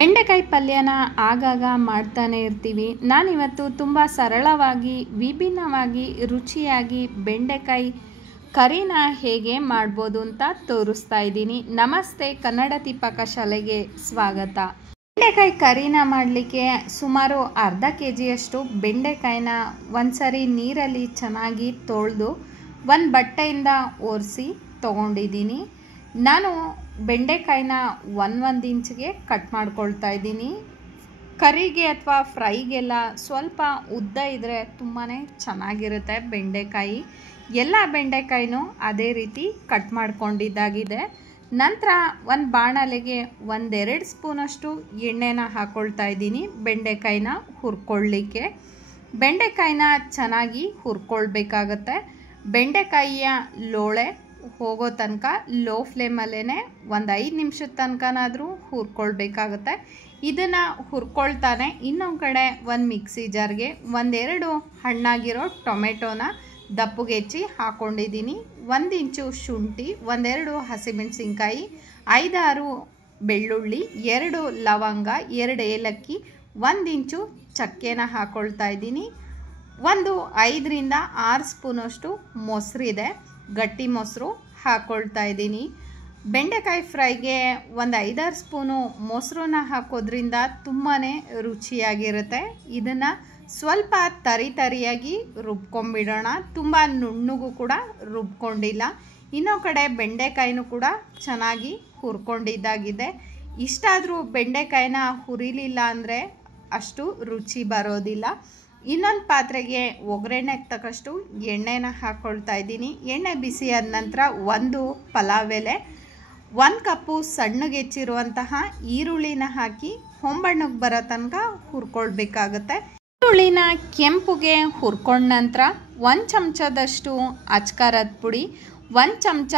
ಬೆಂಡೆಕಾಯಿ ಪಲ್ಯನ ಆಗಾಗ ಮಾಡ್ತಾನೆ ಇರ್ತೀವಿ. ನಾನಿವತ್ತು ತುಂಬ ಸರಳವಾಗಿ ವಿಭಿನ್ನವಾಗಿ ರುಚಿಯಾಗಿ ಬೆಂಡೆಕಾಯಿ ಕರಿನ ಹೇಗೆ ಮಾಡ್ಬೋದು ಅಂತ ತೋರಿಸ್ತಾ ಇದ್ದೀನಿ. ನಮಸ್ತೆ, ಕನ್ನಡತಿ ಪಾಕಶಾಲೆಗೆ ಸ್ವಾಗತ. ಬೆಂಡೆಕಾಯಿ ಕರಿನ ಮಾಡಲಿಕ್ಕೆ ಸುಮಾರು ಅರ್ಧ ಕೆಜಿಯಷ್ಟು ಬೆಂಡೆಕಾಯಿನ ಒಂದ್ಸರಿ ನೀರಲ್ಲಿ ಚೆನ್ನಾಗಿ ತೊಳೆದು ಒಂದು ಬಟ್ಟೆಯಿಂದ ಒರೆಸಿ ತೊಗೊಂಡಿದ್ದೀನಿ. ನಾನು ಬೆಂಡೆಕಾಯಿನ ಒಂದು ಇಂಚಿಗೆ ಕಟ್ ಮಾಡ್ಕೊಳ್ತಾ ಇದ್ದೀನಿ. ಕರಿಗೆ ಅಥವಾ ಫ್ರೈಗೆಲ್ಲ ಸ್ವಲ್ಪ ಉದ್ದ ಇದ್ದರೆ ತುಂಬಾ ಚೆನ್ನಾಗಿರುತ್ತೆ ಬೆಂಡೆಕಾಯಿ. ಎಲ್ಲ ಬೆಂಡೆಕಾಯಿನೂ ಅದೇ ರೀತಿ ಕಟ್ ಮಾಡ್ಕೊಂಡಿದ್ದಾಗಿದೆ. ನಂತರ ಒಂದು ಬಾಣಲೆಗೆ 1-2 ಸ್ಪೂನಷ್ಟು ಎಣ್ಣೆನ ಹಾಕ್ಕೊಳ್ತಾ ಇದ್ದೀನಿ ಬೆಂಡೆಕಾಯಿನ ಹುರ್ಕೊಳ್ಳಿಕ್ಕೆ. ಬೆಂಡೆಕಾಯಿನ ಚೆನ್ನಾಗಿ ಹುರ್ಕೊಳ್ಬೇಕಾಗತ್ತೆ. ಬೆಂಡೆಕಾಯಿಯ ಲೋಳೆ ಹೋಗೋ ತನಕ ಲೋ ಫ್ಲೇಮಲ್ಲೇ 5 ನಿಮಿಷದ ತನಕನಾದರೂ ಹುರ್ಕೊಳ್ಬೇಕಾಗತ್ತೆ. ಇದನ್ನು ಹುರ್ಕೊಳ್ತಾನೆ ಇನ್ನೊಂದು ಕಡೆ ಒಂದು ಮಿಕ್ಸಿ ಜಾರ್ಗೆ 1-2 ಹಣ್ಣಾಗಿರೋ ಟೊಮೆಟೊನ ದಪ್ಪಗೆ ಹೆಚ್ಚಿ ಹಾಕ್ಕೊಂಡಿದ್ದೀನಿ. 1 ಇಂಚು ಶುಂಠಿ, 1-2 ಹಸಿಮೆಣಸಿನ್ಕಾಯಿ, 5-6 ಬೆಳ್ಳುಳ್ಳಿ, 2 ಲವಂಗ, 2 ಏಲಕ್ಕಿ, 1 ಇಂಚು ಚಕ್ಕೆನ ಹಾಕ್ಕೊಳ್ತಾ ಇದ್ದೀನಿ. 5-6 ಸ್ಪೂನಷ್ಟು ಮೊಸರಿದೆ, ಗಟ್ಟಿ ಮೊಸರು ಹಾಕ್ಕೊಳ್ತಾ ಇದ್ದೀನಿ. ಬೆಂಡೆಕಾಯಿ ಫ್ರೈಗೆ 5-6 ಸ್ಪೂನು ಮೊಸರನ್ನ ಹಾಕೋದ್ರಿಂದ ತುಂಬಾ ರುಚಿಯಾಗಿರುತ್ತೆ. ಇದನ್ನು ಸ್ವಲ್ಪ ತರಿಯಾಗಿ ರುಬ್ಕೊಂಡ್ಬಿಡೋಣ. ತುಂಬ ನುಣ್ಣಗೂ ಕೂಡ ರುಬ್ಕೊಂಡಿಲ್ಲ. ಇನ್ನೊಂದು ಕಡೆ ಬೆಂಡೆಕಾಯಿನೂ ಕೂಡ ಚೆನ್ನಾಗಿ ಹುರ್ಕೊಂಡಿದ್ದಾಗಿದೆ. ಇಷ್ಟಾದರೂ ಬೆಂಡೆಕಾಯಿನ ಹುರಿಲಿಲ್ಲ ಅಂದರೆ ಅಷ್ಟು ರುಚಿ ಬರೋದಿಲ್ಲ. ಇನ್ನೊಂದು ಪಾತ್ರೆಗೆ ಒಗ್ಗರಣೆಗೆ ತಕ್ಕಷ್ಟು ಎಣ್ಣೆನ ಹಾಕ್ಕೊಳ್ತಾ ಇದ್ದೀನಿ. ಎಣ್ಣೆ ಬಿಸಿ ಆದ ನಂತರ 1 ಪಲಾವ್ ಎಲೆ, 1 ಕಪ್ಪು ಸಣ್ಣಗೆ ಹೆಚ್ಚಿರುವಂತಹ ಈರುಳ್ಳಿನ ಹಾಕಿ ಹೊಂಬಣ್ಣಕ್ಕೆ ಬರೋ ತನಕ ಹುರ್ಕೊಳ್ಬೇಕಾಗತ್ತೆ. ಈರುಳ್ಳಿನ ಕೆಂಪುಗೆ ಹುರ್ಕೊಂಡ ನಂತರ 1 ಚಮಚದಷ್ಟು ಅಚ್ಕಾರದ ಪುಡಿ, 1 ಚಮಚ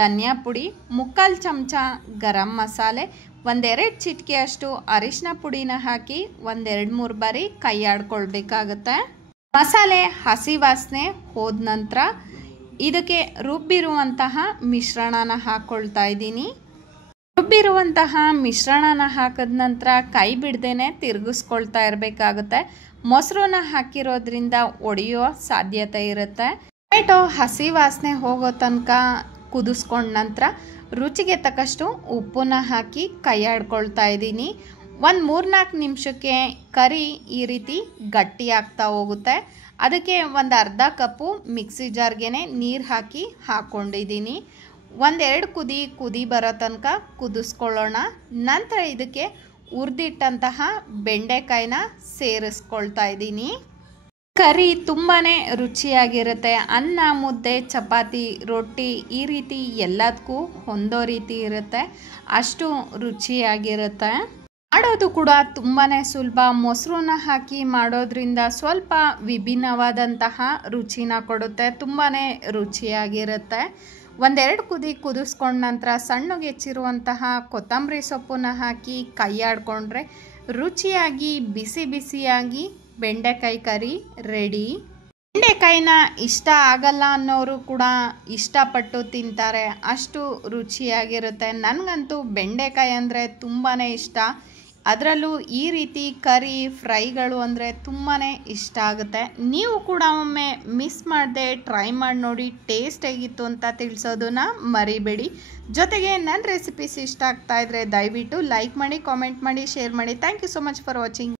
ಧನಿಯಾ ಪುಡಿ, 3/4 ಚಮಚ ಗರಂ ಮಸಾಲೆ, 1-2 ಚಿಟಿಕೆಯಷ್ಟು ಅರಿಶಿನ ಪುಡಿನ ಹಾಕಿ 1-2-3 ಬಾರಿ ಕೈ ಆಡ್ಕೊಳ್ಬೇಕಾಗತ್ತೆ. ಮಸಾಲೆ ಹಸಿ ವಾಸನೆ ಹೋದ ನಂತರ ಇದಕ್ಕೆ ರುಬ್ಬಿರುವಂತಹ ಮಿಶ್ರಣನ ಹಾಕ್ಕೊಳ್ತಾ ಇದ್ದೀನಿ. ರುಬ್ಬಿರುವಂತಹ ಮಿಶ್ರಣನ ಹಾಕಿದ ನಂತರ ಕೈ ಬಿಡ್ದೇನೆ ತಿರುಗಿಸ್ಕೊಳ್ತಾ ಇರಬೇಕಾಗುತ್ತೆ. ಮೊಸರನ್ನ ಹಾಕಿರೋದ್ರಿಂದ ಒಡೆಯೋ ಸಾಧ್ಯತೆ ಇರುತ್ತೆ. ಟೊಮೆಟೊ ಹಸಿ ವಾಸನೆ ಹೋಗೋ ತನಕ ಕುದಿಸ್ಕೊಂಡ ನಂತರ ರುಚಿಗೆ ತಕ್ಕಷ್ಟು ಉಪ್ಪನ್ನ ಹಾಕಿ ಕೈ ಆಡ್ಕೊಳ್ತಾ ಇದ್ದೀನಿ. 3-4 ನಿಮಿಷಕ್ಕೆ ಕರಿ ಈ ರೀತಿ ಗಟ್ಟಿ ಆಗ್ತಾ ಹೋಗುತ್ತೆ. ಅದಕ್ಕೆ ಒಂದು ಅರ್ಧ ಕಪ್ಪು ಮಿಕ್ಸಿ ಜಾರ್ಗೆ ನೀರು ಹಾಕಿ ಹಾಕ್ಕೊಂಡಿದ್ದೀನಿ. 1-2 ಕುದಿ ಬರೋ ತನಕ ಕುದಿಸ್ಕೊಳ್ಳೋಣ. ನಂತರ ಇದಕ್ಕೆ ಹುರಿದಿಟ್ಟಂತಹ ಬೆಂಡೆಕಾಯಿನ ಸೇರಿಸ್ಕೊಳ್ತಾ ಇದ್ದೀನಿ. ಕರಿ ತುಂಬಾ ರುಚಿಯಾಗಿರುತ್ತೆ. ಅನ್ನ, ಮುದ್ದೆ, ಚಪಾತಿ, ರೊಟ್ಟಿ ಈ ರೀತಿ ಎಲ್ಲದಕ್ಕೂ ಹೊಂದೋ ರೀತಿ ಇರುತ್ತೆ. ಅಷ್ಟು ರುಚಿಯಾಗಿರುತ್ತೆ. ಮಾಡೋದು ಕೂಡ ತುಂಬಾ ಸುಲಭ. ಮೊಸರನ್ನ ಹಾಕಿ ಮಾಡೋದ್ರಿಂದ ಸ್ವಲ್ಪ ವಿಭಿನ್ನವಾದಂತಹ ರುಚಿನ ಕೊಡುತ್ತೆ. ತುಂಬಾ ರುಚಿಯಾಗಿರುತ್ತೆ. 1-2 ಕುದಿಸ್ಕೊಂಡ ನಂತರ ಸಣ್ಣಗೆ ಹೆಚ್ಚಿರುವಂತಹ ಕೊತ್ತಂಬರಿ ಸೊಪ್ಪನ್ನ ಹಾಕಿ ಕೈ ಆಡ್ಕೊಂಡ್ರೆ ರುಚಿಯಾಗಿ ಬಿಸಿ ಬಿಸಿಯಾಗಿ ಬೆಂಡೆಕಾಯಿ ಕರಿ ರೆಡಿ. ಬೆಂಡೆಕಾಯಿನ ಇಷ್ಟ ಆಗಲ್ಲ ಅನ್ನೋರು ಕೂಡ ಇಷ್ಟಪಟ್ಟು ತಿಂತಾರೆ. ಅಷ್ಟು ರುಚಿಯಾಗಿರುತ್ತೆ. ನನಗಂತೂ ಬೆಂಡೆಕಾಯಿ ಅಂದರೆ ತುಂಬಾ ಇಷ್ಟ. ಅದರಲ್ಲೂ ಈ ರೀತಿ ಕರಿ ಫ್ರೈಗಳು ಅಂದರೆ ತುಂಬಾ ಇಷ್ಟ ಆಗುತ್ತೆ. ನೀವು ಕೂಡ ಒಮ್ಮೆ ಮಿಸ್ ಮಾಡದೆ ಟ್ರೈ ಮಾಡಿ ನೋಡಿ. ಟೇಸ್ಟ್ ಹೇಗಿತ್ತು ಅಂತ ತಿಳಿಸೋದನ್ನ ಮರಿಬೇಡಿ. ಜೊತೆಗೆ ನನ್ನ ರೆಸಿಪೀಸ್ ಇಷ್ಟ ಆಗ್ತಾ ಇದ್ದರೆ ದಯವಿಟ್ಟು ಲೈಕ್ ಮಾಡಿ, ಕಾಮೆಂಟ್ ಮಾಡಿ, ಶೇರ್ ಮಾಡಿ. Thank you so much for watching.